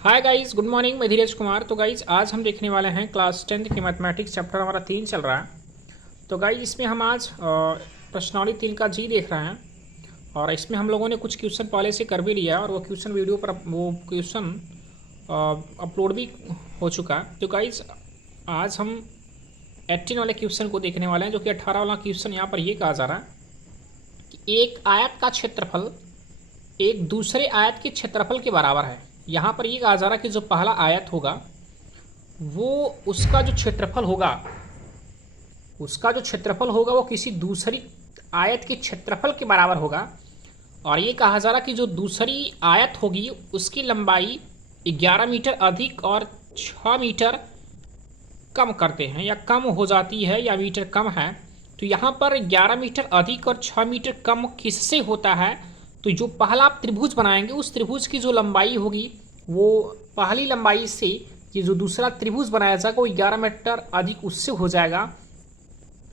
Hi guys, good morning. मैं धीरज कुमार। तो guys आज हम देखने वाले हैं क्लास 10th की मैथमेटिक्स चैप्टर हमारा 3 चल रहा है। तो गाइस इसमें हम आज प्रश्नावली 3 का जी देख रहे हैं और इसमें हम लोगों ने कुछ क्वेश्चन पहले से कर भी लिया है और वो क्वेश्चन वीडियो पर वो क्वेश्चन अपलोड भी हो चुका है। तो गाइस आज हम 18 वाले क्वेश्चन को देखने वाले हैं, जो कि 18 वाला क्वेश्चन यहाँ पर ये कहा जा रहा है कि एक आयत का क्षेत्रफल एक दूसरे आयत के क्षेत्रफल के बराबर है। यहाँ पर ये कहा जा रहा है कि जो पहला आयत होगा वो उसका जो क्षेत्रफल होगा वो किसी दूसरी आयत के क्षेत्रफल के बराबर होगा। और ये कहा जा रहा है कि जो दूसरी आयत होगी उसकी लंबाई 11 मीटर अधिक और 6 मीटर कम करते हैं, या कम हो जाती है या मीटर कम है। तो यहाँ पर 11 मीटर अधिक और 6 मीटर कम किससे होता है? तो जो पहला आप त्रिभुज बनाएंगे उस त्रिभुज की जो लंबाई होगी वो पहली लंबाई से ये जो दूसरा त्रिभुज बनाया जाएगा वो 11 मीटर अधिक उससे हो जाएगा,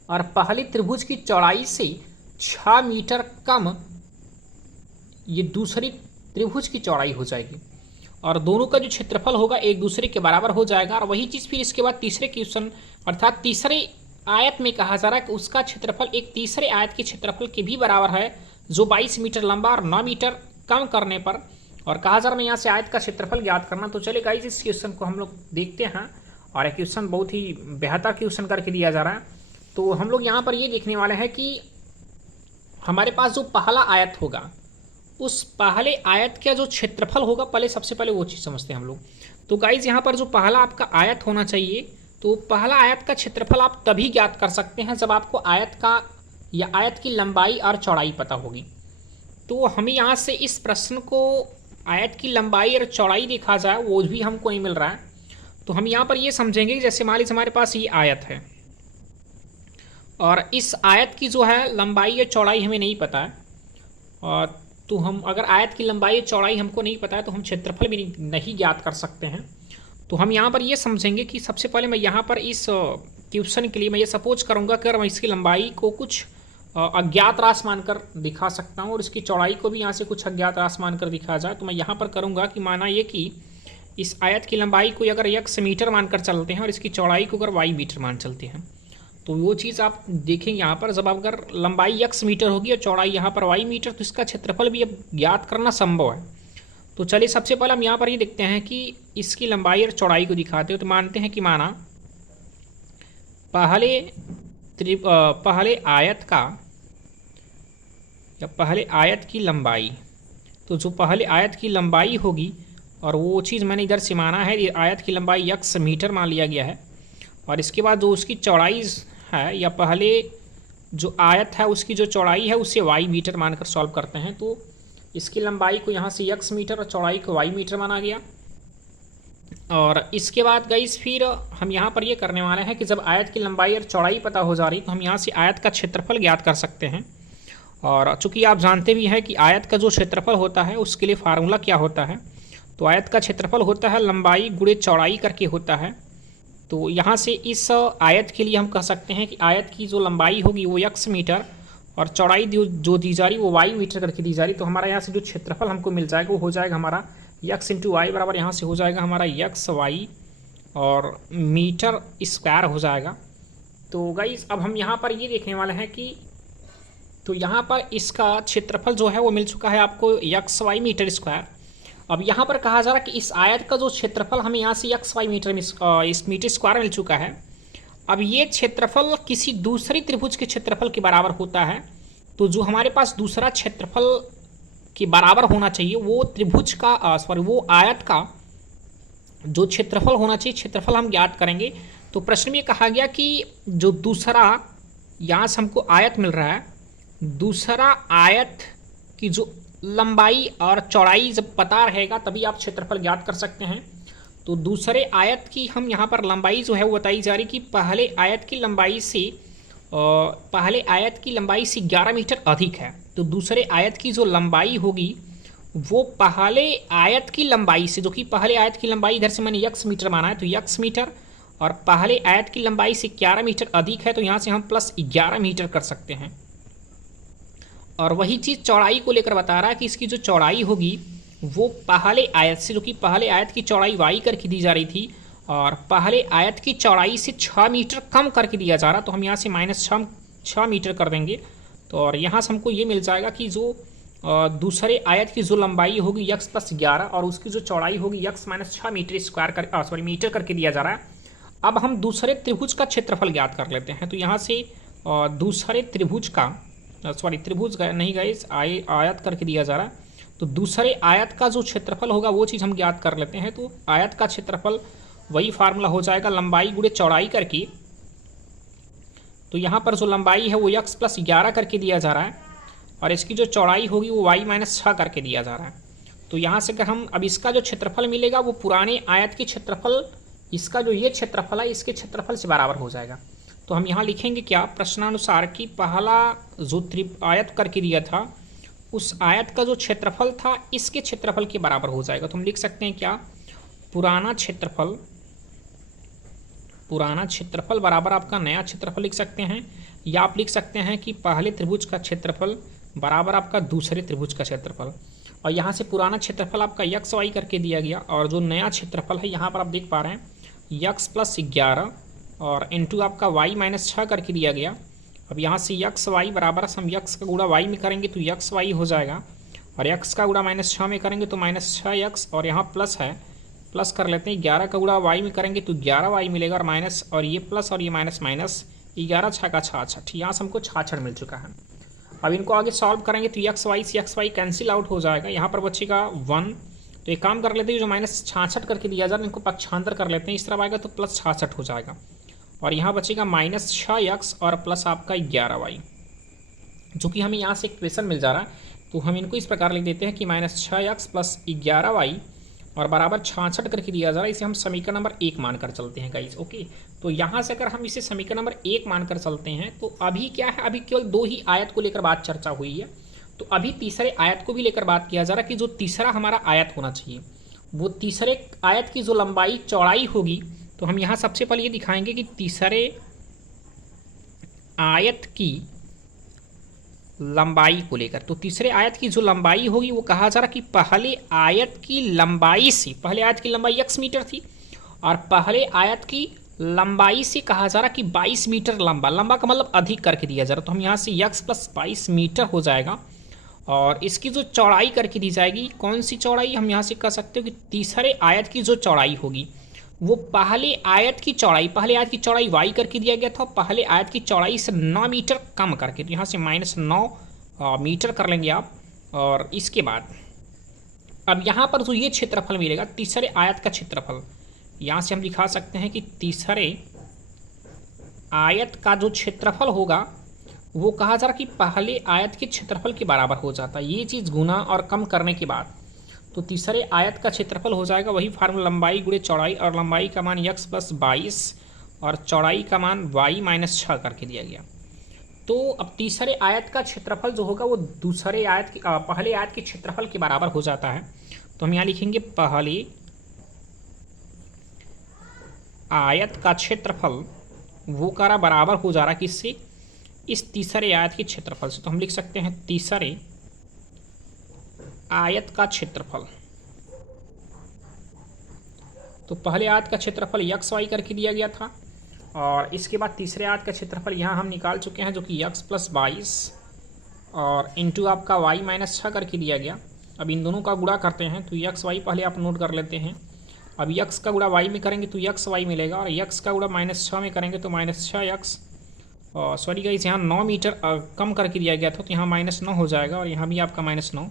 और पहली त्रिभुज की चौड़ाई से 6 मीटर कम ये दूसरी त्रिभुज की चौड़ाई हो जाएगी, और दोनों का जो क्षेत्रफल होगा एक दूसरे के बराबर हो जाएगा। और वही चीज़ फिर इसके बाद तीसरे क्वेश्चन अर्थात तीसरे आयत में कहा जा रहा है कि उसका क्षेत्रफल एक तीसरे आयत के क्षेत्रफल के भी बराबर है, जो 22 मीटर लंबा और 9 मीटर कम करने पर। और कहा जा रहा है यहाँ से आयत का क्षेत्रफल ज्ञात करना। तो चलिए गाइस इस क्वेश्चन को हम लोग देखते हैं, और ये क्वेश्चन बहुत ही बेहतर क्वेश्चन करके दिया जा रहा है। तो हम लोग यहाँ पर ये देखने वाले हैं कि हमारे पास जो पहला आयत होगा उस पहले आयत का जो क्षेत्रफल होगा, पहले सबसे पहले वो चीज़ समझते हैं हम लोग। तो गाइस यहाँ पर जो पहला आपका आयत होना चाहिए, तो पहला आयत का क्षेत्रफल आप तभी ज्ञात कर सकते हैं जब आपको आयत का या आयत की लंबाई और चौड़ाई पता होगी। तो हमें यहाँ से इस प्रश्न को आयत की लंबाई और चौड़ाई देखा जाए वो भी हमको नहीं मिल रहा है। तो हम यहाँ पर ये समझेंगे कि जैसे मान लीजिए हमारे पास ये आयत है और इस आयत की जो है लंबाई या चौड़ाई हमें नहीं पता है, और तो हम अगर आयत की लंबाई या चौड़ाई हमको नहीं पता है तो हम क्षेत्रफल भी नहीं ज्ञात कर सकते हैं। तो हम यहाँ पर ये समझेंगे कि सबसे पहले मैं यहाँ पर इस क्वेश्चन के लिए मैं ये सपोज करूँगा कि अगर मैं इसकी लंबाई को कुछ अज्ञात राशि मानकर दिखा सकता हूँ और इसकी चौड़ाई को भी यहाँ से कुछ अज्ञात राशि मानकर दिखा जाए, तो मैं यहाँ पर करूँगा कि माना ये कि इस आयत की लंबाई को अगर x मीटर मानकर चलते हैं और इसकी चौड़ाई को अगर y मीटर मान चलते हैं, तो वो चीज़ आप देखेंगे यहाँ पर जब अगर लंबाई x मीटर होगी और चौड़ाई यहाँ पर y मीटर, तो इसका क्षेत्रफल भी अब ज्ञात करना संभव है। तो चलिए सबसे पहले हम यहाँ पर ये देखते हैं कि इसकी लंबाई और चौड़ाई को दिखाते हो। तो मानते हैं कि माना पहले आयत का या पहले आयत की लंबाई, तो जो पहले आयत की लंबाई होगी, और वो चीज़ मैंने इधर से माना है, ये आयत की लंबाई x मीटर मान लिया गया है, और इसके बाद जो उसकी चौड़ाई है या पहले जो आयत है उसकी जो चौड़ाई है उसे y मीटर मानकर सॉल्व करते हैं। तो इसकी लंबाई को यहाँ से x मीटर और चौड़ाई को y मीटर माना गया। और इसके बाद गाइस फिर हम यहाँ पर ये करने वाले हैं कि जब आयत की लंबाई और चौड़ाई पता हो जा रही तो हम यहाँ से आयत का क्षेत्रफल ज्ञात कर सकते हैं। और चूंकि आप जानते भी हैं कि आयत का जो क्षेत्रफल होता है उसके लिए फार्मूला क्या होता है, तो आयत का क्षेत्रफल होता है लंबाई गुणे चौड़ाई करके होता है। तो यहाँ से इस आयत के लिए हम कह सकते हैं कि आयत की जो लंबाई होगी वो x मीटर और चौड़ाई जो दी जा रही वो y मीटर करके दी जा रही। तो हमारा यहाँ से जो क्षेत्रफल हमको मिल जाएगा वो हो जाएगा हमारा x इंटू वाई बराबर यहाँ से हो जाएगा हमारा x y और मीटर स्क्वायर हो जाएगा। तो गाइस अब हम यहाँ पर ये देखने वाले हैं कि तो यहाँ पर इसका क्षेत्रफल जो है वो मिल चुका है आपको x y मीटर स्क्वायर। अब यहाँ पर कहा जा रहा है कि इस आयत का जो क्षेत्रफल हमें यहाँ से x y मीटर में इस मीटर स्क्वायर मिल चुका है। अब ये क्षेत्रफल किसी दूसरी त्रिभुज के क्षेत्रफल के बराबर होता है। तो जो हमारे पास दूसरा क्षेत्रफल के बराबर होना चाहिए वो त्रिभुज का वो आयत का जो क्षेत्रफल होना चाहिए, क्षेत्रफल हम ज्ञात करेंगे। तो प्रश्न में कहा गया कि जो दूसरा यहाँ से हमको आयत मिल रहा है, दूसरा आयत की जो लंबाई और चौड़ाई जब पता रहेगा तभी आप क्षेत्रफल ज्ञात कर सकते हैं। तो दूसरे आयत की हम यहाँ पर लंबाई जो है वो बताई जा रही कि पहले आयत की लंबाई से 11 मीटर अधिक है। तो दूसरे आयत की जो लंबाई होगी वो पहले आयत की लंबाई से, जो कि पहले आयत की लंबाई इधर से मैंने x मीटर माना है, तो x मीटर और पहले आयत की लंबाई से 11 मीटर अधिक है, तो यहाँ से हम प्लस 11 मीटर कर सकते हैं। और वही चीज़ चौड़ाई को लेकर बता रहा है कि इसकी जो चौड़ाई होगी वो पहले आयत से, जो कि पहले आयत की चौड़ाई वाई करके दी जा रही थी और पहले आयत की चौड़ाई से 6 मीटर कम करके दिया जा रहा, तो हम यहाँ से -6 मीटर कर देंगे। तो और यहाँ से हमको ये मिल जाएगा कि जो दूसरे आयत की जो लंबाई होगी यक्स प्लस 11 और उसकी जो चौड़ाई होगी यक्स -6 मीटर स्क्वायर कर मीटर करके दिया जा रहा है। अब हम दूसरे त्रिभुज का क्षेत्रफल ज्ञात कर लेते हैं। तो यहाँ से दूसरे त्रिभुज का त्रिभुज नहीं गाइस, आयत करके दिया जा रहा है। तो दूसरे आयत का जो क्षेत्रफल होगा वो चीज़ हम ज्ञात कर लेते हैं। तो आयत का क्षेत्रफल वही फार्मूला हो जाएगा लंबाई गुणे चौड़ाई करके। तो यहाँ पर जो लंबाई है वो यक्स प्लस 11 करके दिया जा रहा है और इसकी जो चौड़ाई होगी वो वाई -6 करके दिया जा रहा है। तो यहाँ से अगर हम अब इसका जो क्षेत्रफल मिलेगा वो पुराने आयत के क्षेत्रफल, इसका जो ये क्षेत्रफल है इसके क्षेत्रफल से बराबर हो जाएगा। तो हम यहाँ लिखेंगे क्या, प्रश्नानुसार कि पहला जो आयत करके दिया था उस आयत का जो क्षेत्रफल था इसके क्षेत्रफल के बराबर हो जाएगा। तो हम लिख सकते हैं क्या, पुराना क्षेत्रफल बराबर आपका नया क्षेत्रफल लिख सकते हैं, या आप लिख सकते हैं कि पहले त्रिभुज का क्षेत्रफल बराबर आपका दूसरे त्रिभुज का क्षेत्रफल। और यहाँ से पुराना क्षेत्रफल आपका यक्स वाई करके दिया गया और जो नया क्षेत्रफल है यहाँ पर आप देख पा रहे हैं यक्स प्लस 11 और इंटू आपका वाई -6 करके दिया गया। अब यहाँ से यक्स वाई बराबर हम यक्स का गुणा वाई में करेंगे तो यक्स वाई हो जाएगा और यक्स का गुणा -6 में करेंगे तो -6 यक्स और यहाँ प्लस है, प्लस कर लेते हैं। 11 का गुणा वाई में करेंगे तो 11 वाई मिलेगा और माइनस और ये प्लस और ये माइनस 11 6 का 66, यहाँ से हमको 66 मिल चुका है। अब इनको आगे सॉल्व करेंगे तो यक्स वाई कैंसिल आउट हो जाएगा, यहाँ पर बचेगा 1। तो एक काम कर लेते हैं, जो -66 करके दिया जा रहा है इनको पक्षांतर कर लेते हैं, इस तरफ आएगा तो +66 हो जाएगा और यहाँ बचेगा -6 यक्स और प्लस आपका 11 वाई, जो कि हमें यहाँ से इक्वेशन मिल जा रहा है। तो हम इनको इस प्रकार लिख देते हैं कि -6 यक्स प्लस 11 वाई और बराबर 66 करके दिया जा रहा है। इसे हम समीकरण नंबर 1 मानकर चलते हैं गाइस। ओके, तो यहाँ से अगर हम इसे समीकरण नंबर 1 मानकर चलते हैं तो अभी क्या है, अभी केवल 2 ही आयत को लेकर बात चर्चा हुई है। तो अभी तीसरे आयत को भी लेकर बात किया जा रहा है कि जो तीसरा हमारा आयत होना चाहिए वो तीसरे आयत की जो लंबाई चौड़ाई होगी। तो हम यहाँ सबसे पहले ये दिखाएंगे कि तीसरे आयत की लंबाई को लेकर, तो तीसरे आयत की जो लंबाई होगी वो कहा जा रहा कि पहले आयत की लंबाई से, पहले आयत की लंबाई x मीटर थी और पहले आयत की लंबाई से कहा जा रहा कि 22 मीटर लंबा का मतलब अधिक करके दिया जा रहा। तो हम यहाँ से x प्लस 22 मीटर हो जाएगा और इसकी जो चौड़ाई करके दी जाएगी, कौन सी चौड़ाई, हम यहाँ से कह सकते हो कि तीसरे आयत की जो चौड़ाई होगी वो पहले आयत की चौड़ाई y करके दिया गया था, पहले आयत की चौड़ाई से 9 मीटर कम करके, तो यहाँ से -9 मीटर कर लेंगे आप। और इसके बाद अब यहाँ पर जो ये क्षेत्रफल मिलेगा तीसरे आयत का क्षेत्रफल, यहाँ से हम दिखा सकते हैं कि तीसरे आयत का जो क्षेत्रफल होगा वो कहा जा रहा कि पहले आयत के क्षेत्रफल के बराबर हो जाता है। ये चीज़ गुना और कम करने के बाद तो तीसरे आयत का क्षेत्रफल हो जाएगा वही फार्मूला लंबाई गुणे चौड़ाई, और लंबाई का मान यक्स प्लस 22 और चौड़ाई का मान वाई -6 करके दिया गया। तो अब तीसरे आयत का क्षेत्रफल जो होगा वो दूसरे आयत की पहले आयत के क्षेत्रफल के बराबर हो जाता है। तो हम यहाँ लिखेंगे पहले आयत का क्षेत्रफल वो का बराबर हो जा रहा है किससे, इस तीसरे आयत के क्षेत्रफल से। तो हम लिख सकते हैं तीसरे आयत का क्षेत्रफल, तो पहले आयत का क्षेत्रफल यक्स वाई करके दिया गया था और इसके बाद तीसरे आयत का क्षेत्रफल यहाँ हम निकाल चुके हैं जो कि यक्स प्लस 22 और इंटू आपका वाई -6 करके दिया गया। अब इन दोनों का गुणा करते हैं तो यक्स वाई पहले आप नोट कर लेते हैं। अब यक्स का गुणा वाई में करेंगे तो यक्स वाई मिलेगा और यक्स का गुणा -6 में करेंगे तो -6 यक्स, सॉरी गाइस यहाँ 9 मीटर कम करके दिया गया था तो यहाँ -9 हो जाएगा और यहाँ भी आपका -9।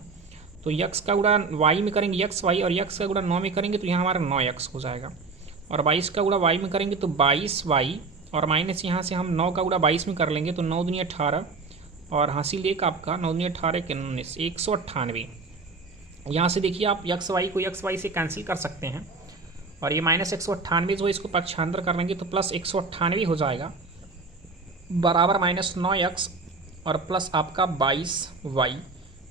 तो यक्स का गुणा वाई में करेंगे यक्स वाई और यक्स का गुणा 9 में करेंगे तो यहाँ हमारा 9 यक्स हो जाएगा और 22 का गुणा वाई में करेंगे तो 22 वाई और माइनस यहाँ से हम 9 का गुणा 22 में कर लेंगे तो 9 दूनी 18 और हासिल एक आपका 9 दूनी 18 के 19 198। यहाँ से देखिए आप यक्स वाई से कैंसिल कर सकते हैं और ये -198 जो है इसको पक्षांतर कर लेंगे तो प्लस 198 हो जाएगा बराबर -9 यक्स और प्लस आपका 22 वाई।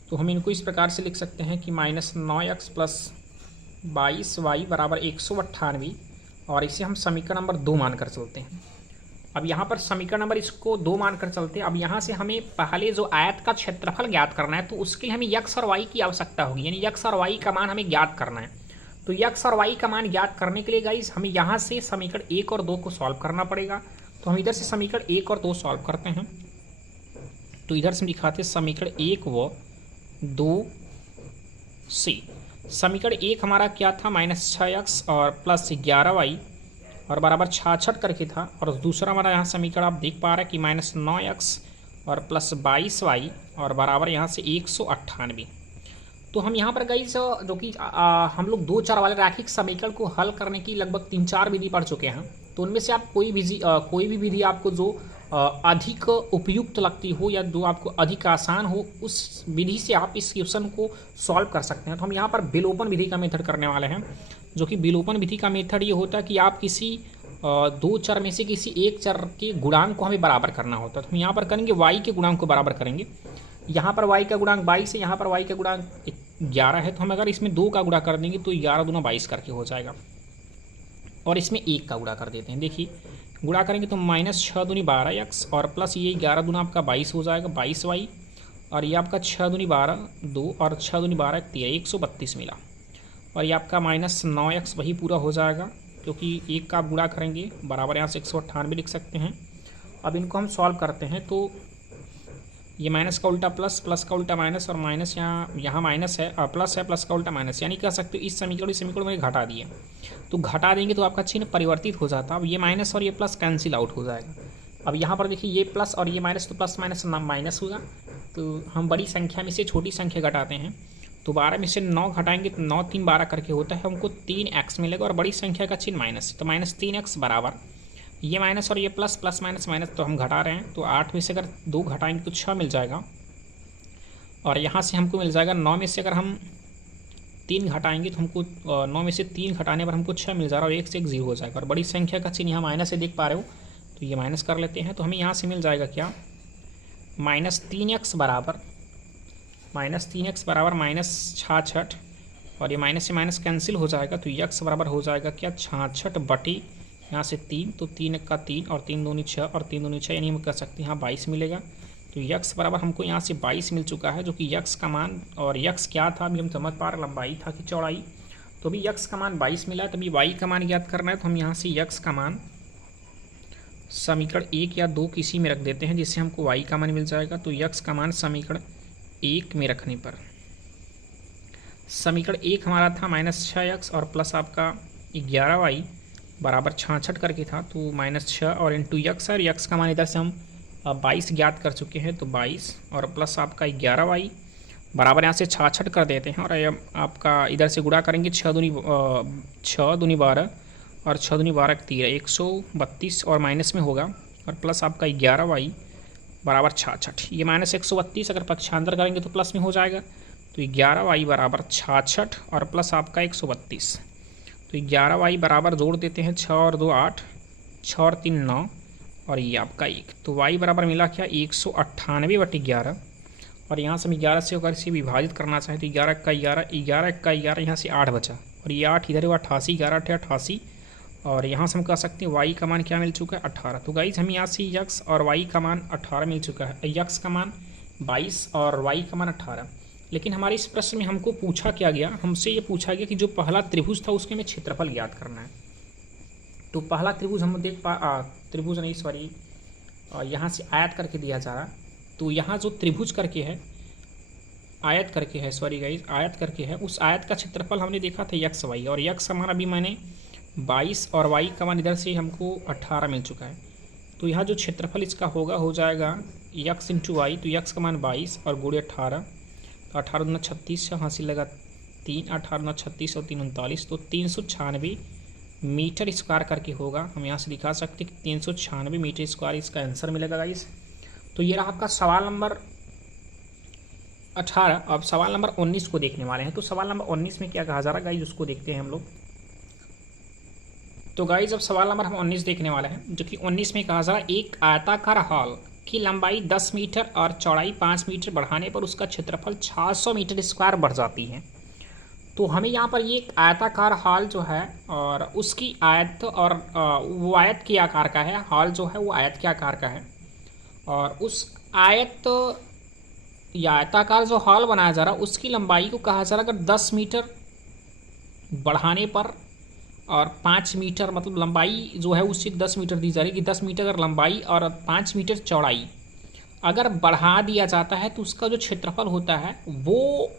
तो हम इनको इस प्रकार से लिख सकते हैं कि -9 यक्स प्लस 22 वाई बराबर 198 और इसे हम समीकरण नंबर 2 मानकर चलते हैं। अब यहाँ पर समीकरण नंबर इसको 2 मानकर चलते हैं। अब यहाँ से हमें पहले जो आयत का क्षेत्रफल ज्ञात करना है, तो उसके लिए हमें यक्स और वाई की आवश्यकता होगी, यानी यक्स और वाई का मान हमें ज्ञात करना है। तो यक्स और वाई का मान ज्ञात करने के लिए गाइस हमें यहाँ से समीकरण 1 और 2 को सॉल्व करना पड़ेगा। तो हम इधर से समीकरण 1 और 2 सॉल्व करते हैं। तो इधर से दिखाते हैं समीकरण 1 व 2 से। समीकरण 1 हमारा क्या था, -6x और +11y और बराबर 66 करके था। और दूसरा हमारा यहाँ समीकरण आप देख पा रहे हैं कि -9x और +22y और बराबर यहाँ से 198। तो हम यहाँ पर गाइस जो कि हम लोग 2 चर वाले रैखिक समीकरण को हल करने की लगभग 3-4 विधि पढ़ चुके हैं। तो उनमें से आप कोई भी विधि आपको जो अधिक उपयुक्त लगती हो या जो आपको अधिक आसान हो, उस विधि से आप इस क्वेश्चन को सॉल्व कर सकते हैं। तो हम यहाँ पर विलोपन विधि का मेथड करने वाले हैं, जो कि विलोपन विधि का मेथड ये होता है कि आप किसी 2 चर में से किसी एक चर के गुणांक को हमें बराबर करना होता है। तो हम यहाँ पर करेंगे y के गुणांक को बराबर करेंगे। यहाँ पर y का गुणांक 22 है, यहाँ पर y का गुणांक 11 है। तो हम अगर इसमें 2 का गुणा कर देंगे तो 11 दूना 22 करके हो जाएगा, और इसमें 1 का गुणा कर देते हैं। देखिए गुणा करेंगे तो -6 दूनी 12x और प्लस ये 11 दूना आपका 22 हो जाएगा, 22y, और ये आपका 6 दूनी 12 2 और 6 दूनी 12 13, 132 मिला। और ये आपका -9x वही पूरा हो जाएगा, क्योंकि 1 का आप गुणा करेंगे बराबर यहाँ से 198 लिख सकते हैं। अब इनको हम सॉल्व करते हैं तो ये माइनस का उल्टा प्लस, प्लस का उल्टा माइनस, और माइनस यहाँ माइनस है, प्लस है, प्लस का उल्टा माइनस, यानी कह सकते हो इस समीकरण में घटा दिए। तो घटा देंगे तो आपका चिन्ह परिवर्तित हो जाता है। अब ये माइनस और ये प्लस कैंसिल आउट हो जाएगा। अब यहाँ पर देखिए ये प्लस और ये माइनस, तो प्लस माइनस माइनस होगा। तो हम बड़ी संख्या में से छोटी संख्या घटाते हैं। तो 12 में से 9 घटाएंगे तो 9 3 12 करके होता है, हमको 3x मिलेगा, और बड़ी संख्या का चिन्ह माइनस, तो -3x बराबर ये माइनस और ये प्लस, प्लस माइनस माइनस, तो हम घटा रहे हैं। तो 8 में से अगर 2 घटाएंगे तो 6 मिल जाएगा, और यहाँ से हमको मिल जाएगा 9 में से अगर हम 3 घटाएंगे तो हमको 9 में से 3 घटाने पर हमको 6 मिल जाएगा, और 1 से 1 0 हो जाएगा। और बड़ी संख्या का चिन्ह यहाँ माइनस से देख पा रहे हो, तो ये माइनस कर लेते हैं। तो हमें यहाँ से मिल जाएगा क्या, -3x बराबर -66, और ये माइनस से माइनस कैंसिल हो जाएगा। तो x बराबर हो जाएगा क्या, 66 बटी यहाँ से 3, तो 3 का 3 और 3 दूनी 6 और 3 दूनी 6, यानी हम कह सकते हैं यहाँ 22 मिलेगा। तो x बराबर हमको यहाँ से 22 मिल चुका है, जो कि x का मान, और x क्या था अभी हम समझ पा रहे, लंबाई था कि चौड़ाई। तो अभी x का मान 22 मिला, तो अभी y का मान ज्ञात करना है। तो हम यहाँ से x का मान समीकरण 1 या 2 किसी में रख देते हैं, जिससे हमको y का मान मिल जाएगा। तो x का मान समीकरण 1 में रखने पर समीकरण 1 हमारा था -6x और प्लस आपका 11y बराबर 66 करके था। तो -6 और इंटू यक्स, और यक्स का मान इधर से हम 22 ज्ञात कर चुके हैं। तो 22 और प्लस आपका 11y बराबर यहाँ से 66 कर देते हैं, और आपका इधर से गुणा करेंगे 6 दूनी 12 और 6 दूनी 12 13, 132 और माइनस में होगा, और प्लस आपका 11y बराबर 66। ये -132 अगर पक्षांतर करेंगे तो प्लस में हो जाएगा। तो 11y बराबर 66 और प्लस आपका 132। तो 11y बराबर जोड़ देते हैं, 6 और 2 8, 6 और 3 9, और ये आपका 1। तो y बराबर मिला क्या, 198/11, और यहाँ से हम 11 से अगर इसे विभाजित करना चाहें तो 11 का 11, 11 का 11, यहाँ से 8 बचा, और ये 8 इधर हुआ 88, 11 8 88, और यहाँ से हम कह सकते हैं y का मान क्या मिल चुका है, 18। तो गाइज हम यहाँ से x और y का मान 18 मिल चुका है, x का मान 22 और y का मान 18। लेकिन हमारे इस प्रश्न में हमको पूछा क्या गया, हमसे ये पूछा गया कि जो पहला त्रिभुज था उसके में क्षेत्रफल ज्ञात करना है। तो पहला त्रिभुज हम देख त्रिभुज नहीं सॉरी यहाँ से आयत करके दिया जा रहा। तो यहाँ जो त्रिभुज करके है, आयत करके है, सॉरी गाइज आयत करके है, उस आयत का क्षेत्रफल हमने देखा था x y, और x का मान अभी मैंने 22 और y का मान इधर से हमको 18 मिल चुका है। तो यहाँ जो क्षेत्रफल इसका होगा हो जाएगा x इंटू वाई। तो x का मान 22 और गुणे 18, तो 18 दूना 36 से हासिल लगा 3, 18 दूना 36 और 3 39, तो 396 मीटर स्क्वायर करके होगा। हम यहाँ से दिखा सकते हैं कि 396 मीटर स्क्वायर इसका आंसर मिलेगा गाइस। तो ये रहा आपका सवाल नंबर 18। अब सवाल नंबर 19 को देखने वाले हैं। तो सवाल नंबर 19 में क्या कहा जा रहा है गाइस, उसको देखते हैं हम लोग। तो गाइस अब सवाल नंबर हम 19 देखने वाले हैं, जो कि 19 में कहा जा रहा है एक आयताकार हॉल की लंबाई 10 मीटर और चौड़ाई 5 मीटर बढ़ाने पर उसका क्षेत्रफल 600 मीटर स्क्वायर बढ़ जाती है। तो हमें यहाँ पर ये एक आयताकार हॉल जो है और उसकी आयत और वो आयत के आकार का है, हॉल जो है वो आयत के आकार का है और उस आयत या आयताकार जो हॉल बनाया जा रहा है उसकी लंबाई को कहा जा रहा है अगर 10 मीटर बढ़ाने पर और 5 मीटर मतलब लंबाई जो है उससे 10 मीटर दी जा रही है कि 10 मीटर अगर लंबाई और 5 मीटर चौड़ाई अगर बढ़ा दिया जाता है तो उसका जो क्षेत्रफल होता है वो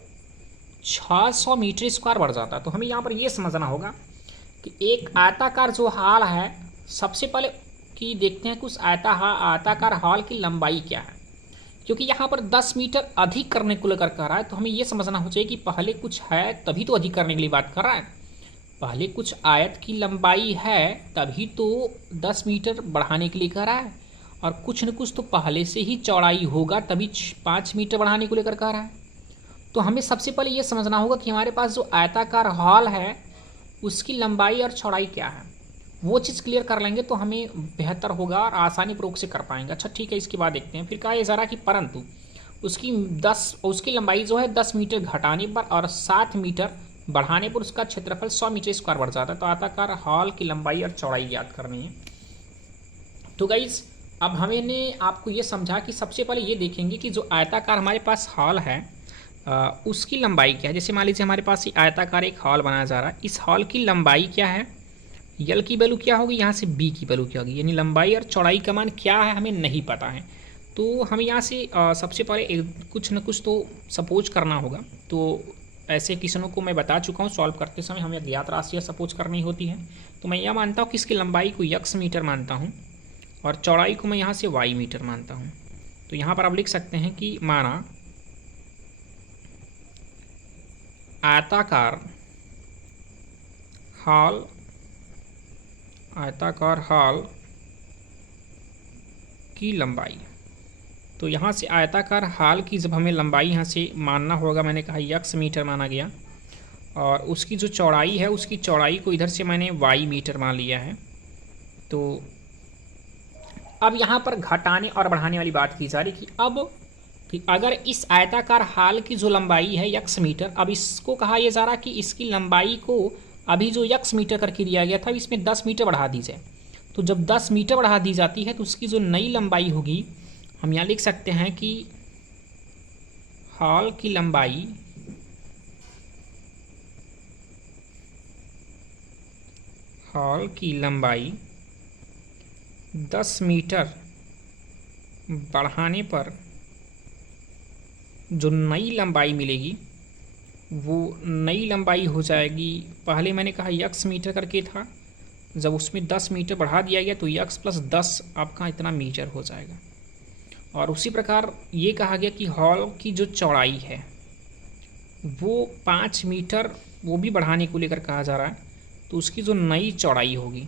600 मीटर स्क्वायर बढ़ जाता है। तो हमें यहाँ पर ये समझना होगा कि एक आयताकार जो हॉल है, सबसे पहले कि देखते हैं कि उस आयताकार हॉल की लंबाई क्या है, क्योंकि यहाँ पर 10 मीटर अधिक करने को लेकर कह रहा है। तो हमें ये समझना हो चाहिए कि पहले कुछ है तभी तो अधिक करने के लिए बात कर रहा है। पहले कुछ आयत की लंबाई है तभी तो 10 मीटर बढ़ाने के लिए कह रहा है, और कुछ न कुछ तो पहले से ही चौड़ाई होगा तभी 5 मीटर बढ़ाने को लेकर कह रहा है। तो हमें सबसे पहले ये समझना होगा कि हमारे पास जो आयताकार हॉल है उसकी लंबाई और चौड़ाई क्या है। वो चीज़ क्लियर कर लेंगे तो हमें बेहतर होगा और आसानी पूर्वक से कर पाएंगे। अच्छा ठीक है, इसके बाद देखते हैं। फिर कहा जा रहा कि परंतु उसकी लंबाई जो है 10 मीटर घटाने पर और 7 मीटर बढ़ाने पर उसका क्षेत्रफल 100 मीटर स्क्वायर बढ़ जाता है। तो आयताकार हॉल की लंबाई और चौड़ाई ज्ञात करनी है। तो गाइज अब हमने आपको ये समझा कि सबसे पहले ये देखेंगे कि जो आयताकार हमारे पास हॉल है उसकी लंबाई क्या है। जैसे मान लीजिए हमारे पास आयताकार एक हॉल बनाया जा रहा है, इस हॉल की लंबाई क्या है, यल की वैल्यू क्या होगी, यहाँ से बी की वैल्यू क्या होगी, यानी लंबाई और चौड़ाई का मान क्या है हमें नहीं पता है। तो हमें यहाँ से सबसे पहले कुछ न कुछ तो सपोज करना होगा। तो ऐसे क्वेश्चनों को मैं बता चुका हूँ, सॉल्व करते समय हमें ज्ञात राशियाँ सपोज करनी होती है। तो मैं यह मानता हूँ कि इसकी लंबाई को यक्स मीटर मानता हूँ और चौड़ाई को मैं यहाँ से वाई मीटर मानता हूँ। तो यहाँ पर आप लिख सकते हैं कि माना आयताकार हॉल की लंबाई। तो यहाँ से आयताकार हॉल की जब हमें लंबाई यहाँ से मानना होगा, मैंने कहा यक्स मीटर माना गया, और उसकी जो चौड़ाई है उसकी चौड़ाई को इधर से मैंने वाई मीटर मान लिया है। तो अब यहाँ पर घटाने और बढ़ाने वाली बात की जा रही कि अगर इस आयताकार हॉल की जो लंबाई है यक्स मीटर, अब इसको कहा यह जा रहा कि इसकी लंबाई को अभी जो यक्स मीटर करके दिया गया था इसमें 10 मीटर बढ़ा दी जाए। तो जब 10 मीटर बढ़ा दी जाती है तो उसकी जो नई लंबाई होगी, हम यहाँ लिख सकते हैं कि हॉल की लंबाई 10 मीटर बढ़ाने पर जो नई लंबाई मिलेगी वो नई लंबाई हो जाएगी, पहले मैंने कहा यक्स मीटर करके था, जब उसमें 10 मीटर बढ़ा दिया गया तो यक्स प्लस 10 आपका इतना मीटर हो जाएगा। और उसी प्रकार ये कहा गया कि हॉल की जो चौड़ाई है वो 5 मीटर वो भी बढ़ाने को लेकर कहा जा रहा है। तो उसकी जो नई चौड़ाई होगी,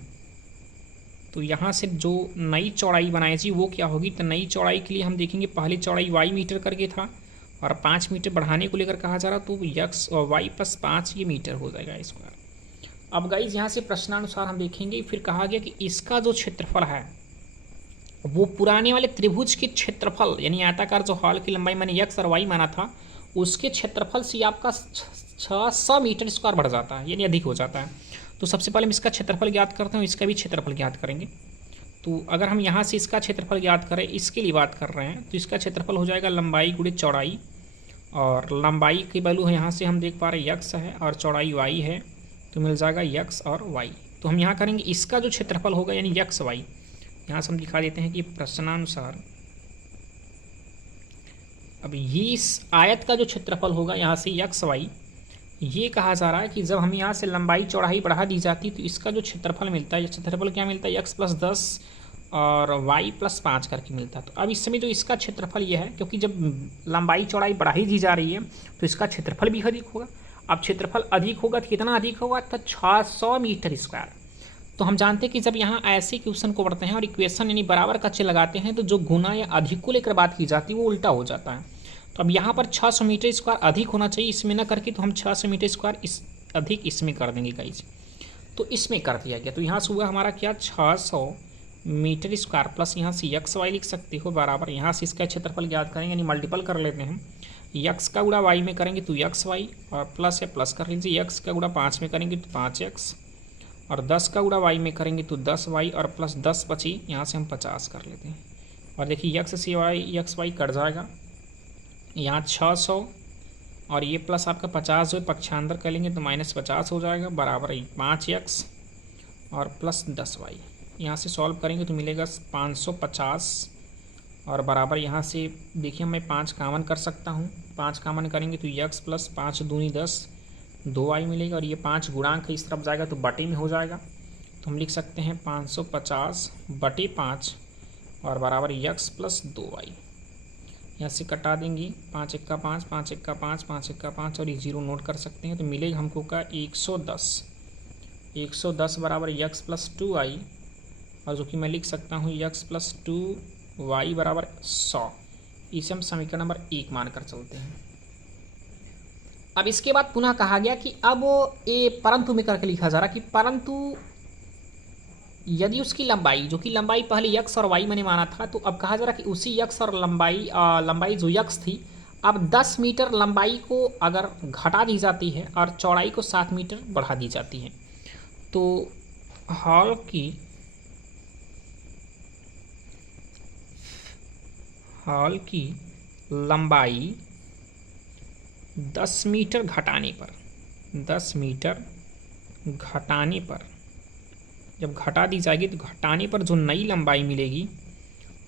तो यहाँ से जो नई चौड़ाई बनाई थी वो क्या होगी, तो नई चौड़ाई के लिए हम देखेंगे पहले चौड़ाई वाई मीटर करके था और 5 मीटर बढ़ाने को लेकर कहा जा रहा, तो यक्स और वाई प्लस 5 ये मीटर हो जाएगा स्क्वायर। अब गाइज यहाँ से प्रश्नानुसार हम देखेंगे, फिर कहा गया कि इसका जो क्षेत्रफल है वो पुराने वाले त्रिभुज के क्षेत्रफल यानी आयताकार जो हॉल की लंबाई मैंने यक्स और वाई माना था उसके क्षेत्रफल से आपका 600 मीटर स्क्वायर बढ़ जाता है, यानी अधिक हो जाता है। तो सबसे पहले हम इसका क्षेत्रफल ज्ञात करते हैं, इसका भी क्षेत्रफल ज्ञात करेंगे। तो अगर हम यहाँ से इसका क्षेत्रफल ज्ञात करें, इसके लिए बात कर रहे हैं, तो इसका क्षेत्रफल हो जाएगा लंबाई गुणे चौड़ाई, और लंबाई की वैल्यू है यहाँ से हम देख पा रहे हैं यक्स है और चौड़ाई वाई है, तो मिल जाएगा यक्स और वाई। तो हम यहाँ करेंगे इसका जो क्षेत्रफल होगा यानी यक्स वाई, यहाँ से हम दिखा देते हैं कि प्रश्नानुसार अब ये इस आयत का जो क्षेत्रफल होगा यहाँ से यक्स वाई, ये कहा जा रहा है कि जब हम यहाँ से लंबाई चौड़ाई बढ़ा दी जाती तो इसका जो क्षेत्रफल मिलता है, क्षेत्रफल क्या मिलता है, यक्स प्लस 10 और वाई प्लस 5 करके मिलता है। तो अब इस समय जो इसका क्षेत्रफल ये है, क्योंकि जब लंबाई चौड़ाई बढ़ाई दी जा रही है तो इसका क्षेत्रफल भी अधिक होगा। अब क्षेत्रफल अधिक होगा तो कितना अधिक होगा, तो 600 मीटर स्क्वायर। तो हम जानते हैं कि जब यहाँ ऐसे क्वेश्चन को पढ़ते हैं और इक्वेशन यानी बराबर का चिन्ह लगाते हैं तो जो गुना या अधिक को लेकर बात की जाती है वो उल्टा हो जाता है। तो अब यहाँ पर 600 मीटर स्क्वायर अधिक होना चाहिए, इसमें ना करके तो हम 600 मीटर स्क्वायर इस अधिक इसमें कर देंगे गाइस। तो इसमें कर दिया गया, तो यहाँ से हुआ हमारा क्या 600 मीटर स्क्वायर प्लस यहाँ से यक्स वाई लिख सकते हो बराबर, यहाँ से इसका क्षेत्रफल ज्ञात करेंगे यानी मल्टीपल कर लेते हैं। यक्स का गुणा वाई में करेंगे तो यक्स वाई, और प्लस है प्लस कर लीजिए, यक्स का गुणा 5 में करेंगे तो 5x, और 10 का गुणा वाई में करेंगे तो 10y, और प्लस 10 बची, यहाँ से हम 50 कर लेते हैं। और देखिए यक्स से वाई यक्स वाई कट जाएगा, यहाँ 600 और ये प्लस आपका 50 जो पक्षांतर कर लेंगे तो -50 हो जाएगा, बराबर 5x और प्लस 10y। यहाँ से सॉल्व करेंगे तो मिलेगा 550, और बराबर यहाँ से देखिए मैं 5 कामन कर सकता हूँ, 5 कामन करेंगे तो यक्स प्लस 5 दूनी 10, 2y मिलेगा, और ये 5 गुणांक इस तरफ जाएगा तो बटे में हो जाएगा, तो हम लिख सकते हैं 550 बटे 5 और बराबर यक्स प्लस 2y। यहाँ से कटा देंगे, 5 1 का 5, 5 1 का 5, 5 1 का 5, और ये 0 नोट कर सकते हैं, तो मिलेगा हमको का 110 बराबर यक्स प्लस 2y, और जो कि मैं लिख सकता हूँ यक्स प्लस 2y बराबर 100। इसे हम समीकरण नंबर 1 मानकर चलते हैं। अब इसके बाद पुनः कहा गया कि अब ये परंतु में करके लिखा जा रहा कि परंतु यदि उसकी लंबाई, जो कि लंबाई पहले यक्स और वाई मैंने माना था, तो अब कहा जा रहा कि उसी यक्स और लंबाई जो यक्स थी, अब 10 मीटर लंबाई को अगर घटा दी जाती है और चौड़ाई को 7 मीटर बढ़ा दी जाती है, तो हॉल की लंबाई 10 मीटर घटाने पर जब घटा दी जाएगी तो घटाने पर जो नई लंबाई मिलेगी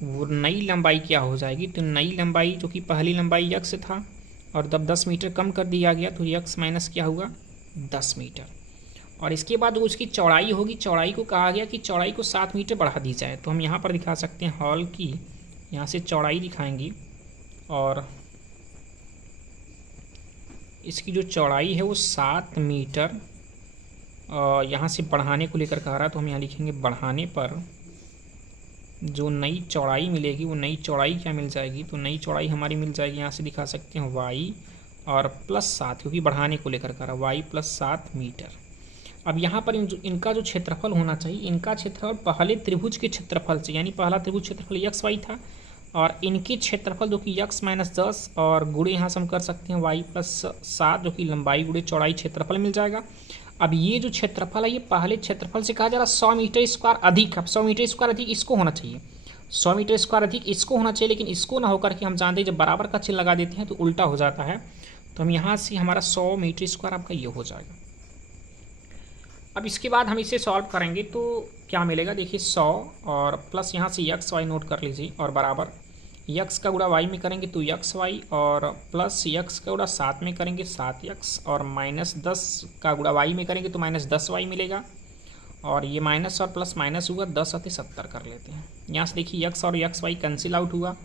वो नई लंबाई क्या हो जाएगी, तो नई लंबाई जो कि पहली लंबाई यक्स था और जब 10 मीटर कम कर दिया गया तो यक्स माइनस क्या हुआ 10 मीटर। और इसके बाद वो उसकी चौड़ाई होगी, चौड़ाई को कहा गया कि चौड़ाई को 7 मीटर बढ़ा दी जाए, तो हम यहाँ पर दिखा सकते हैं हॉल की, यहाँ से चौड़ाई दिखाएंगे और इसकी जो चौड़ाई है वो 7 मीटर, यहाँ से बढ़ाने को लेकर कह रहा है, तो हम यहाँ लिखेंगे बढ़ाने पर जो नई चौड़ाई मिलेगी वो नई चौड़ाई क्या मिल जाएगी, तो नई चौड़ाई हमारी मिल जाएगी, यहाँ से दिखा सकते हैं y और +7, क्योंकि बढ़ाने को लेकर कह रहा है y +7 मीटर। अब यहाँ पर इनका जो क्षेत्रफल होना चाहिए, इनका क्षेत्रफल पहले त्रिभुज के क्षेत्रफल से, यानी पहला त्रिभुज क्षेत्रफल यक्स वाई था और इनके क्षेत्रफल जो कि यक्स -10 और गुणे यहाँ से हम कर सकते हैं y +7 जो कि लंबाई गुणे चौड़ाई क्षेत्रफल मिल जाएगा। अब ये जो क्षेत्रफल है ये पहले क्षेत्रफल से कहा जा रहा 100 मीटर स्क्वायर अधिक, अब 100 मीटर स्क्वायर अधिक इसको होना चाहिए, 100 मीटर स्क्वायर अधिक इसको होना चाहिए, लेकिन इसको ना होकर के हम जानते हैं जब बराबर का चिन्ह लगा देते हैं तो उल्टा हो जाता है, तो हम यहाँ से हमारा 100 मीटर स्क्वायर आपका ये हो जाएगा। अब इसके बाद हम इसे सॉल्व करेंगे तो क्या मिलेगा, देखिए 100 और प्लस यहाँ से यक्स वाई नोट कर लीजिए, और बराबर यक्स का गुणा वाई में करेंगे तो यक्स वाई, और प्लस यक्स का गुणा 7 में करेंगे 7x, और -10 का गुणा वाई में करेंगे तो -10y मिलेगा, और ये माइनस और प्लस माइनस हुआ 10 अति 70 कर लेते हैं। यहाँ से देखिए यक्स और यक्स वाई कैंसिल आउट हुआ,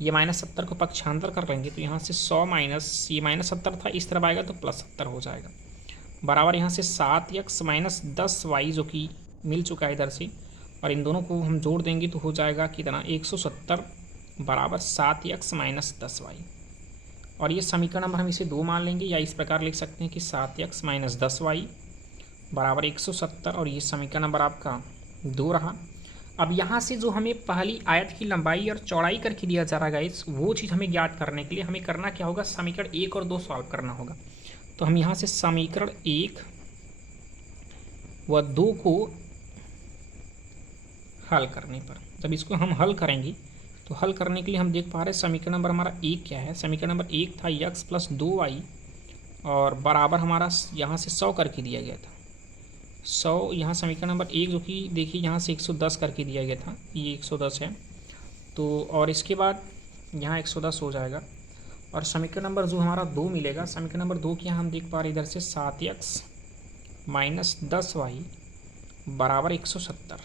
ये -70 को पक्षांतर कर लेंगे तो यहाँ से 100 माइनस ये -70 था, इस तरफ आएगा तो +70 हो जाएगा, बराबर यहाँ से 7x - 10y जो कि मिल चुका है इधर से, और इन दोनों को हम जोड़ देंगे तो हो जाएगा कितना 170 बराबर 7x - 10y। और ये समीकरण नंबर हम इसे 2 मान लेंगे, या इस प्रकार लिख सकते हैं कि 7x - 10y बराबर 170, और ये समीकरण नंबर आपका 2 रहा। अब यहाँ से जो हमें पहली आयत की लंबाई और चौड़ाई करके दिया जा रहा है गाइस, वो चीज़ हमें ज्ञात करने के लिए हमें करना क्या होगा, समीकरण 1 और 2 सॉल्व करना होगा। तो हम यहाँ से समीकरण 1 व 2 को हल करने पर, जब इसको हम हल करेंगे तो हल करने के लिए हम देख पा रहे हैं समीकरण नंबर हमारा 1 क्या है, समीकरण नंबर 1 था यक्स प्लस 2y, और बराबर हमारा यहाँ से 100 करके दिया गया था 100, यहाँ समीकरण नंबर 1 जो कि देखिए यहाँ से 110 करके दिया गया था, ये 110 है, तो और इसके बाद यहाँ 110 हो जाएगा, और समीकरण नंबर जो हमारा 2 मिलेगा, समीकरण नंबर 2 की यहाँ हम देख पा रहे हैं इधर से 7x - 10y बराबर 170।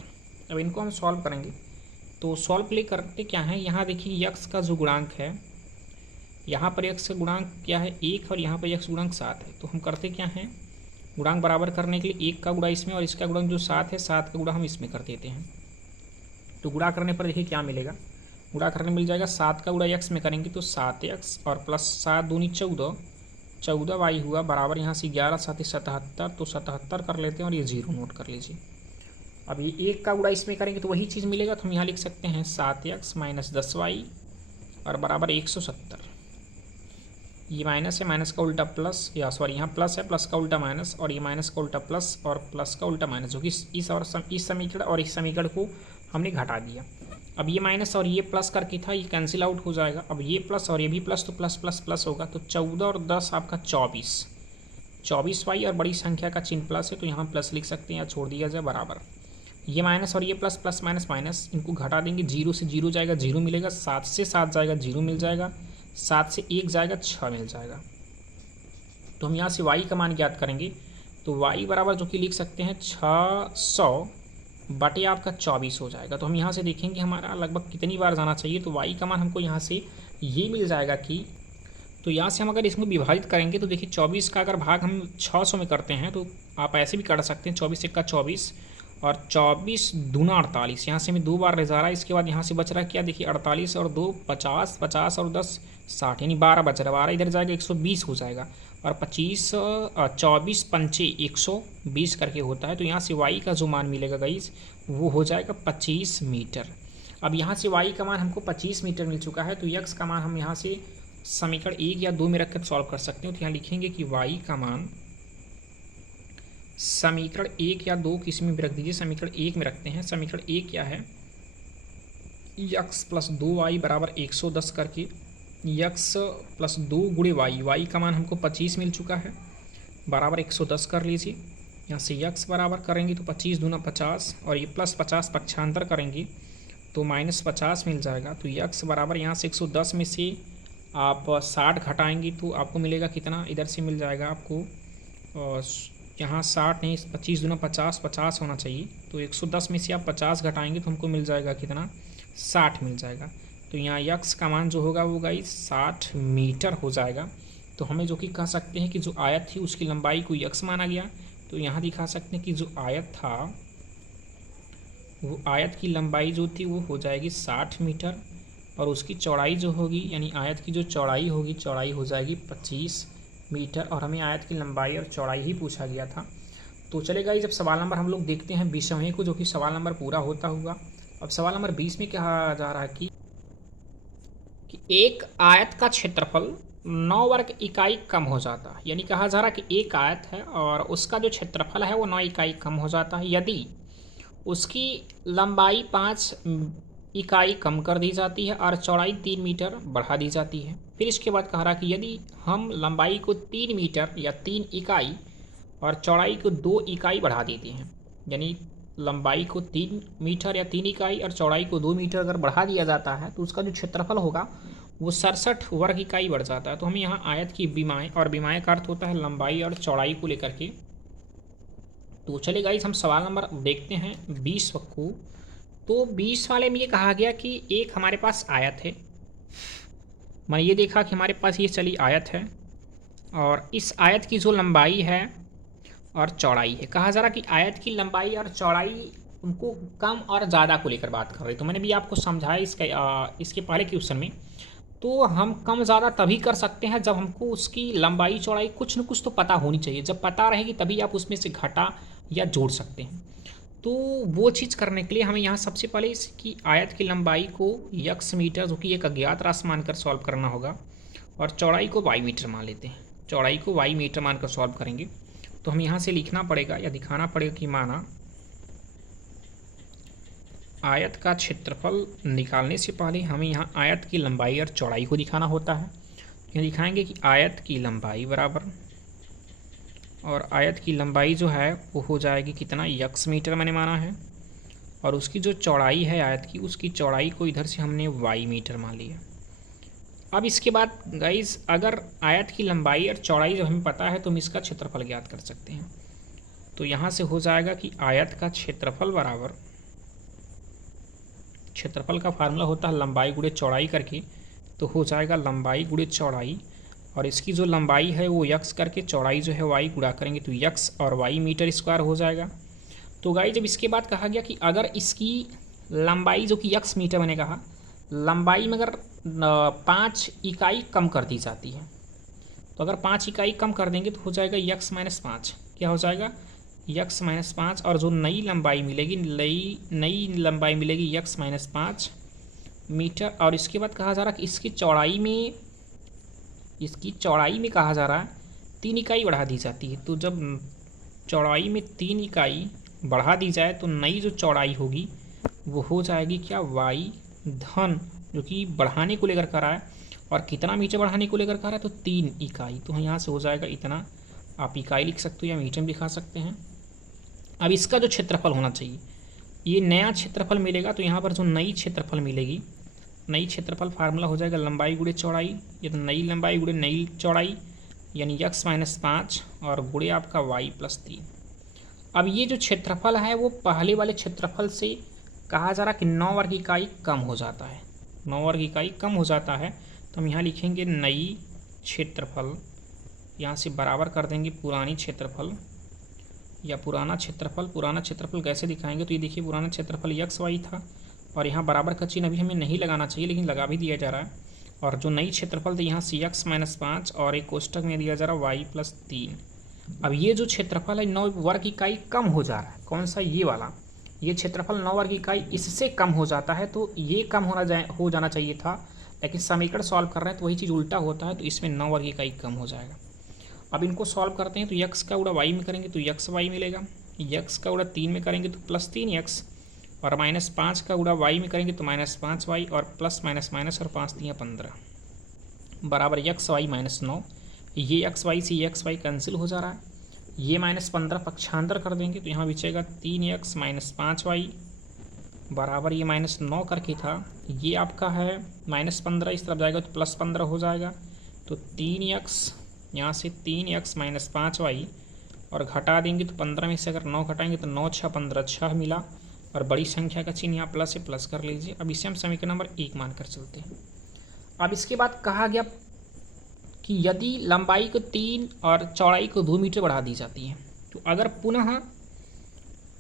अब इनको हम सॉल्व करेंगे तो सॉल्व प्ले करते क्या है, यहाँ देखिए यक्स का जो गुणांक है, यहाँ पर यक्स का गुणांक क्या है 1, और यहाँ पर यक्स गुणांक 7 है, तो हम करते क्या हैं, गुणांक बराबर करने के लिए 1 का गुणा इसमें और इसका गुणांक जो 7 है 7 का गुणा हम इसमें कर देते हैं। तो गुणा करने पर देखिए क्या मिलेगा, गुणा करने मिल जाएगा 7 का गुणा यक्स में करेंगे तो 7x और प्लस 7 दूनी 14y हुआ, बराबर यहाँ से 11 7 77, तो 77 कर लेते हैं और ये 0 नोट कर लीजिए। अब ये 1 का गुणा इसमें करेंगे तो वही चीज़ मिलेगा, तो हम यहाँ लिख सकते हैं 7x - 10y और बराबर 170। ये माइनस है, माइनस का उल्टा प्लस, या सॉरी यहाँ प्लस है, प्लस का उल्टा माइनस, और ये माइनस का उल्टा प्लस और प्लस का उल्टा माइनस, जो कि इस समीकरण और इस समीकरण को हमने घटा दिया। अब ये माइनस और ये प्लस करके था, ये कैंसिल आउट हो जाएगा। अब ये प्लस और ये भी प्लस, तो प्लस प्लस प्लस होगा, तो 14 और 10 आपका 24 वाई, और बड़ी संख्या का चिन्ह प्लस है तो यहाँ प्लस लिख सकते हैं या छोड़ दिया जाए, बराबर। ये माइनस और ये प्लस, प्लस माइनस माइनस, इनको घटा देंगे, 0 से 0 जाएगा, 0 मिलेगा, 7 से 7 जाएगा, 0 मिल जाएगा, 7 से 1 जाएगा, 6 मिल जाएगा। तो हम यहाँ से y का मान ज्ञात करेंगे, तो y बराबर जो कि लिख सकते हैं 600 बटे आपका 24 हो जाएगा। तो हम यहाँ से देखेंगे हमारा लगभग कितनी बार जाना चाहिए, तो y का मान हमको यहाँ से ये मिल जाएगा कि, तो यहाँ से हम अगर इसको विभाजित करेंगे तो देखिए 24 का अगर भाग हम 600 में करते हैं तो आप ऐसे भी कर सकते हैं, 24 1 का 24 और 24 दूना 48, यहाँ से हमें 2 बार ले जा रहा है। इसके बाद यहाँ से बच रहा है क्या, देखिए 48 और 2 50, 50 और 10 60, यानी 12 बच रहा है, 12 इधर जाएगा 120 हो जाएगा, और 24 पंचे 120 करके होता है। तो यहाँ से y का जो मान मिलेगा गाइस वो हो जाएगा 25 मीटर। अब यहाँ से y का मान हमको 25 मीटर मिल चुका है, तो x का मान हम यहाँ से समीकरण 1 या 2 में रखकर सॉल्व कर सकते हो। तो यहाँ लिखेंगे कि y का मान समीकरण 1 या 2 किसी में भी रख दीजिए, समीकरण 1 में रखते हैं। समीकरण 1 क्या है, x प्लस 2y बराबर 110 करके x प्लस 2 गुणे y का मान हमको 25 मिल चुका है, बराबर 110 कर लीजिए। यहाँ से x बराबर करेंगे तो 25 दूना 50, और ये प्लस 50 पक्षांतर करेंगे तो माइनस 50 मिल जाएगा। तो x बराबर यहाँ से 110 में से आप 60 घटाएंगे तो आपको मिलेगा कितना, इधर से मिल जाएगा आपको यहाँ 60 नहीं, 25 दूना 50, 50 होना चाहिए, तो 110 में से आप 50 घटाएंगे तो हमको मिल जाएगा कितना, 60 मिल जाएगा। तो यहाँ x का मान जो होगा वो गाइस 60 मीटर हो जाएगा। तो हमें जो कि कह सकते हैं कि जो आयत थी उसकी लंबाई को x माना गया, तो यहाँ दिखा सकते हैं कि जो आयत था वो आयत की लंबाई जो थी वो हो जाएगी 60 मीटर, और उसकी चौड़ाई जो होगी, यानी आयत की जो चौड़ाई होगी, चौड़ाई हो जाएगी 25 मीटर, और हमें आयत की लंबाई और चौड़ाई ही पूछा गया था। तो चलेगा, जब सवाल नंबर हम लोग देखते हैं 20वें को, जो कि सवाल नंबर पूरा होता हुआ। अब सवाल नंबर 20 में क्या कहा जा रहा है कि एक आयत का क्षेत्रफल 9 वर्ग इकाई कम हो जाता है, यानी कहा जा रहा है कि एक आयत है और उसका जो क्षेत्रफल है वो 9 इकाई कम हो जाता है यदि उसकी लंबाई 5 इकाई कम कर दी जाती है और चौड़ाई 3 मीटर बढ़ा दी जाती है। फिर इसके बाद कह रहा कि यदि हम लंबाई को 3 मीटर या 3 इकाई और चौड़ाई को 2 इकाई बढ़ा देते हैं, यानी लंबाई को 3 मीटर या 3 इकाई और चौड़ाई को 2 मीटर अगर बढ़ा दिया जाता है तो उसका जो क्षेत्रफल होगा वो 67 वर्ग इकाई बढ़ जाता है। तो हमें यहाँ आयत की विमाएँ, और विमाएँ का अर्थ होता है लंबाई और चौड़ाई को लेकर के। तो चलिए गाइस हम सवाल नंबर देखते हैं 20 को। तो 20 वाले में ये कहा गया कि एक हमारे पास आयत है, मैंने ये देखा कि हमारे पास ये चली आयत है और इस आयत की जो लंबाई है और चौड़ाई है, कहा जा रहा कि आयत की लंबाई और चौड़ाई उनको कम और ज़्यादा को लेकर बात कर रही। तो मैंने भी आपको समझाया इसके पहले क्वेश्चन में। तो हम कम ज़्यादा तभी कर सकते हैं जब हमको उसकी लंबाई चौड़ाई कुछ न कुछ तो पता होनी चाहिए, जब पता रहेगी तभी आप उसमें से घटा या जोड़ सकते हैं। तो वो चीज़ करने के लिए हमें यहाँ सबसे पहले इसकी आयत की लंबाई को x मीटर, जो कि एक अज्ञात राशि मानकर सॉल्व करना होगा, और चौड़ाई को y मीटर मान लेते हैं। चौड़ाई को y मीटर मानकर सॉल्व करेंगे तो हम यहाँ से लिखना पड़ेगा या दिखाना पड़ेगा कि माना आयत का क्षेत्रफल निकालने से पहले हमें यहाँ आयत की लंबाई और चौड़ाई को दिखाना होता है। यहाँ दिखाएंगे कि आयत की लंबाई बराबर, और आयत की लंबाई जो है वो हो जाएगी कितना, x मीटर मैंने माना है, और उसकी जो चौड़ाई है आयत की, उसकी चौड़ाई को इधर से हमने y मीटर मान लिया। अब इसके बाद गाइज अगर आयत की लंबाई और चौड़ाई जब हमें पता है तो हम इसका क्षेत्रफल ज्ञात कर सकते हैं। तो यहाँ से हो जाएगा कि आयत का क्षेत्रफल बराबर, क्षेत्रफल का फार्मूला होता है लंबाई गुणे चौड़ाई करके, तो हो जाएगा लंबाई गुणे चौड़ाई, और इसकी जो लंबाई है वो x करके चौड़ाई जो है y गुणा करेंगे तो x और y मीटर स्क्वायर हो जाएगा। तो गाइस जब इसके बाद कहा गया कि अगर इसकी लंबाई जो कि x मीटर मैंने कहा, लंबाई में अगर 5 इकाई कम कर दी जाती है, तो अगर 5 इकाई कम कर देंगे तो हो जाएगा x माइनस 5, क्या हो जाएगा x माइनस 5, और जो नई लंबाई मिलेगी नई लंबाई मिलेगी x माइनस 5 मीटर। और इसके बाद कहा जा रहा कि इसकी चौड़ाई में इसकी चौड़ाई में कहा जा रहा है 3 इकाई बढ़ा दी जाती है। तो जब चौड़ाई में 3 इकाई बढ़ा दी जाए तो नई जो चौड़ाई होगी वो हो जाएगी क्या, y धन, जो कि बढ़ाने को लेकर कर रहा है। और कितना मीटर बढ़ाने को लेकर कर रहा है, तो 3 इकाई। तो यहाँ से हो जाएगा इतना, आप इकाई लिख सकते हो या मीटर में लिखा सकते हैं। अब इसका जो क्षेत्रफल होना चाहिए, ये नया क्षेत्रफल मिलेगा। तो यहाँ पर जो नई क्षेत्रफल मिलेगी, नई क्षेत्रफल फार्मूला हो जाएगा लंबाई गुणे चौड़ाई, ये तो नई लंबाई गुणे नई चौड़ाई, यानी x - 5 और गुणे आपका y + 3। अब ये जो क्षेत्रफल है वो पहले वाले क्षेत्रफल से कहा जा रहा है कि 9 वर्ग इकाई कम हो जाता है, 9 वर्ग इकाई कम हो जाता है। तो हम यहाँ लिखेंगे नई क्षेत्रफल, यहाँ से बराबर कर देंगे पुरानी क्षेत्रफल या पुराना क्षेत्रफल। पुराना क्षेत्रफल कैसे दिखाएंगे, तो ये देखिए पुराना क्षेत्रफल XY था और यहाँ बराबर का चिन्ह अभी हमें नहीं लगाना चाहिए, लेकिन लगा भी दिया जा रहा है। और जो नई क्षेत्रफल थी यहाँ से x - 5 और एक कोष्टक में दिया जा रहा है y + 3। अब ये जो क्षेत्रफल है 9 वर्ग इकाई कम हो जा रहा है, कौन सा, ये वाला, ये क्षेत्रफल 9 वर्ग इकाई इससे कम हो जाता है। तो ये कम हो जाना चाहिए था, लेकिन समीकरण सॉल्व कर रहे हैं तो वही चीज़ उल्टा होता है, तो इसमें 9 वर्ग इकाई कम हो जाएगा। अब इनको सॉल्व करते हैं तो x का गुणा y में करेंगे तो xy मिलेगा, x का गुणा 3 में करेंगे तो +3x, और -5 का गुणा y में करेंगे तो -5y, और प्लस माइनस माइनस और 5 × 15 बराबर xy - 9। ये xy से ये xy कैंसिल हो जा रहा है, ये -15 पक्षांतर कर देंगे तो यहाँ बचेगा 3x - 5y बराबर ये -9 करके था, ये आपका है -15, इस तरफ जाएगा तो +15 हो जाएगा। तो 3x, यहाँ से 3x - 5y और घटा देंगे तो 15 में से अगर 9 घटाएंगे तो 9 × 6 = 15, 6 मिला, और बड़ी संख्या का चिन्ह यहाँ प्लस से प्लस कर लीजिए। अब इसे हम समीकरण नंबर 1 मानकर चलते हैं। अब इसके बाद कहा गया कि यदि लंबाई को 3 और चौड़ाई को 2 मीटर बढ़ा दी जाती है, तो अगर पुनः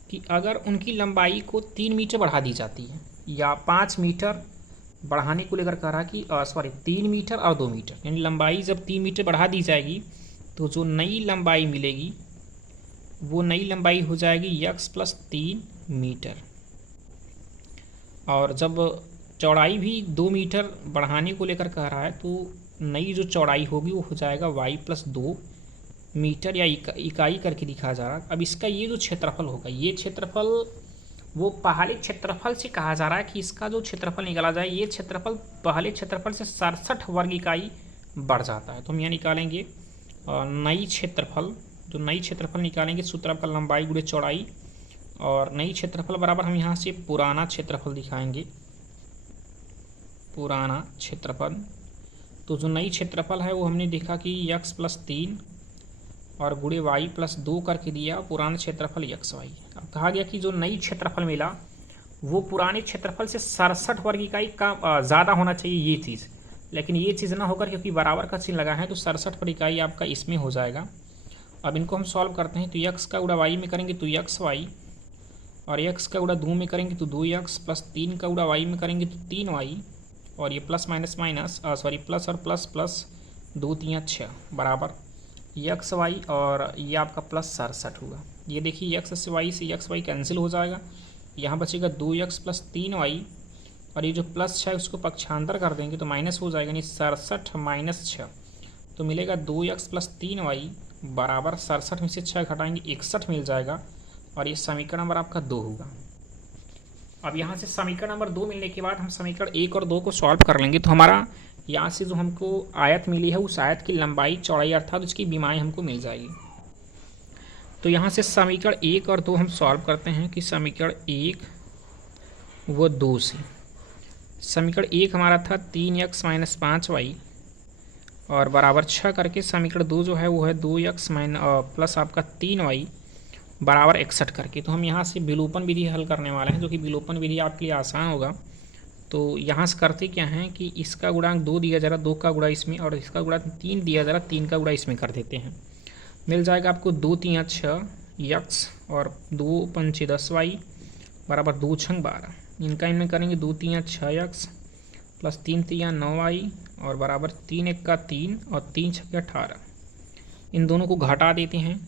कि अगर उनकी लंबाई को 3 मीटर बढ़ा दी जाती है या 5 मीटर बढ़ाने को लेकर कह रहा कि 3 मीटर और 2 मीटर, यानी लंबाई जब 3 मीटर बढ़ा दी जाएगी तो जो नई लंबाई मिलेगी वो नई लंबाई हो जाएगी x + 3 मीटर। और जब चौड़ाई भी 2 मीटर बढ़ाने को लेकर कह रहा है तो नई जो चौड़ाई होगी वो हो जाएगा y + 2 मीटर, या इकाई करके दिखाया जा रहा है। अब इसका ये जो क्षेत्रफल होगा, ये क्षेत्रफल वो पहले क्षेत्रफल से कहा जा रहा है कि इसका जो क्षेत्रफल निकाला जाए, ये क्षेत्रफल पहले क्षेत्रफल से 67 वर्ग इकाई बढ़ जाता है। तो हम यहाँ निकालेंगे नई क्षेत्रफल, जो नई क्षेत्रफल निकालेंगे सूत्र आपका लंबाई गुणे चौड़ाई, और नई क्षेत्रफल बराबर हम यहाँ से पुराना क्षेत्रफल दिखाएंगे, पुराना क्षेत्रफल। तो जो नई क्षेत्रफल है वो हमने देखा कि x + 3 और गुणे y + 2 करके दिया, पुराना क्षेत्रफल xy। अब कहा गया कि जो नई क्षेत्रफल मिला वो पुराने क्षेत्रफल से 67 वर्ग इकाई का ज़्यादा होना चाहिए, ये चीज़, लेकिन ये चीज़ ना होकर क्योंकि बराबर का चिन्ह लगा है तो 67 वर्ग इकाई आपका इसमें हो जाएगा। अब इनको हम सॉल्व करते हैं तो x का गुणा y में करेंगे तो xy, और x का गुणा 2 में करेंगे तो 2x + 3 का गुणा y में करेंगे तो 3y, और ये प्लस माइनस माइनस प्लस और प्लस प्लस 2 × 3 = 6 बराबर xy, और ये आपका +67 होगा। ये देखिए x से y से xy कैंसिल हो जाएगा, यहाँ बचेगा 2x + 3y, और ये जो +6 है उसको पक्षांतर कर देंगे तो माइनस हो जाएगा, यानी 67 - 6, तो मिलेगा 2x + 3y बराबर 67 में से 6 घटाएंगे 61 मिल जाएगा, और ये समीकरण नंबर आपका 2 होगा। अब यहाँ से समीकरण नंबर 2 मिलने के बाद हम समीकरण 1 और 2 को सॉल्व कर लेंगे। तो हमारा यहाँ से जो हमको आयत मिली है उस आयत की लंबाई चौड़ाई अर्थात उसकी विमाएँ हमको मिल जाएगी। तो यहाँ से समीकरण 1 और 2 हम सॉल्व करते हैं कि समीकरण 1 व 2 से समीकरण 1 हमारा था 3x - 5y और बराबर 6 करके समीकरण 2 जो है वो है 2x प्लस आपका 3y बराबर 61 करके। तो हम यहाँ से विलोपन विधि हल करने वाले हैं, जो कि विलोपन विधि आपके लिए आसान होगा। तो यहाँ से करते क्या हैं कि इसका गुणांक 2 दिया जा रहा, 2 का गुणा इसमें, और इसका गुणा 3 दिया जा रहा, 3 का गुणा इसमें कर देते हैं। मिल जाएगा आपको 2 × 3 = 6 x और 2 × 5 = 10y बराबर 2 × 6 = 12। इनका इनमें करेंगे 2 × 3 = 6x प्लस 3 × 3 = 9y और बराबर 3 × 1 = 3 और 3 × 6 = 18। इन दोनों को घटा देते हैं,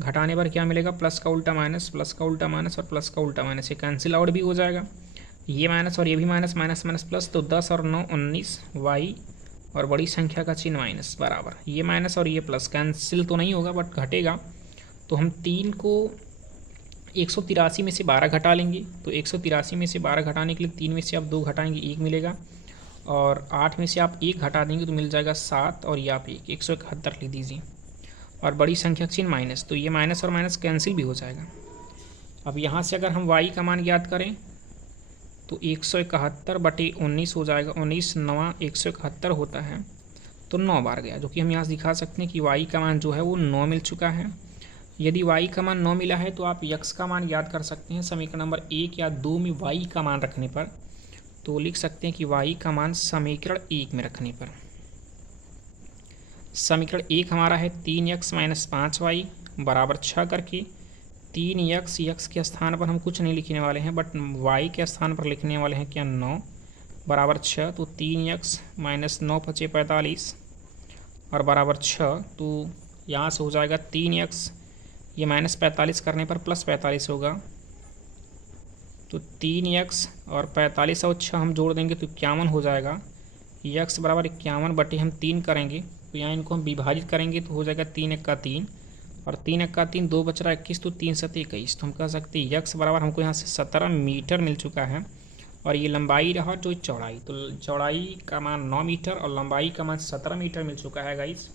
घटाने पर क्या मिलेगा, प्लस का उल्टा माइनस, प्लस का उल्टा माइनस और प्लस का उल्टा माइनस, ये कैंसिल आउट भी हो जाएगा, ये माइनस और ये भी माइनस, माइनस माइनस प्लस, तो 10 और 9 = 19 y और बड़ी संख्या का चिन्ह माइनस बराबर, ये माइनस और ये प्लस, कैंसिल तो नहीं होगा बट घटेगा। तो हम 3 को 183 में से 12 घटा लेंगे। तो 183 में से 12 घटाने के लिए 3 में से आप 2 घटाएंगे 1 मिलेगा, और 8 में से आप 1 घटा देंगे तो मिल जाएगा 7, और ये आप 171 लिख दीजिए। और बड़ी संख्या का चिन्ह माइनस, तो ये माइनस और माइनस कैंसिल भी हो जाएगा। अब यहाँ से अगर हम y का मान ज्ञात करें तो 171/19 हो जाएगा। 19 9 171 होता है, तो 9 बार गया, जो कि हम यहाँ से दिखा सकते हैं कि y का मान जो है वो 9 मिल चुका है। यदि y का मान 9 मिला है तो आप x का मान याद कर सकते हैं समीकरण नंबर 1 या 2 में y का मान रखने पर। तो लिख सकते हैं कि y का मान समीकरण 1 में रखने पर, समीकरण 1 हमारा है 3x - 5y बराबर 6 करके 3x, x के स्थान पर हम कुछ नहीं लिखने वाले हैं बट y के स्थान पर लिखने वाले हैं क्या 9 बराबर 6। तो 3x - 9 × 5 = 45 और बराबर 6। तो यहाँ से हो जाएगा 3x, ये -45 करने पर +45 होगा। तो 3x और 45 और 6 हम जोड़ देंगे तो 51 हो जाएगा। x बराबर 51 बटे हम 3 करेंगे, तो यहाँ इनको हम विभाजित करेंगे तो हो जाएगा 3 × 1 = 3 और 3 × 1 = 3, 2 बच रहा है 21, तो 3 × 7 = 21। तो हम कह सकते हैं x बराबर हमको यहाँ से 17 मीटर मिल चुका है। और ये लंबाई रहा जो चौड़ाई, तो चौड़ाई का मान 9 मीटर और लंबाई का मान 17 मीटर मिल चुका है गाइस।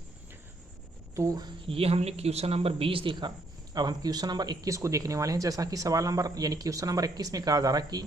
तो ये हमने क्वेश्चन नंबर 20 देखा। अब हम क्वेश्चन नंबर 21 को देखने वाले हैं। जैसा कि सवाल नंबर यानी क्वेश्चन नंबर 21 में कहा जा रहा है कि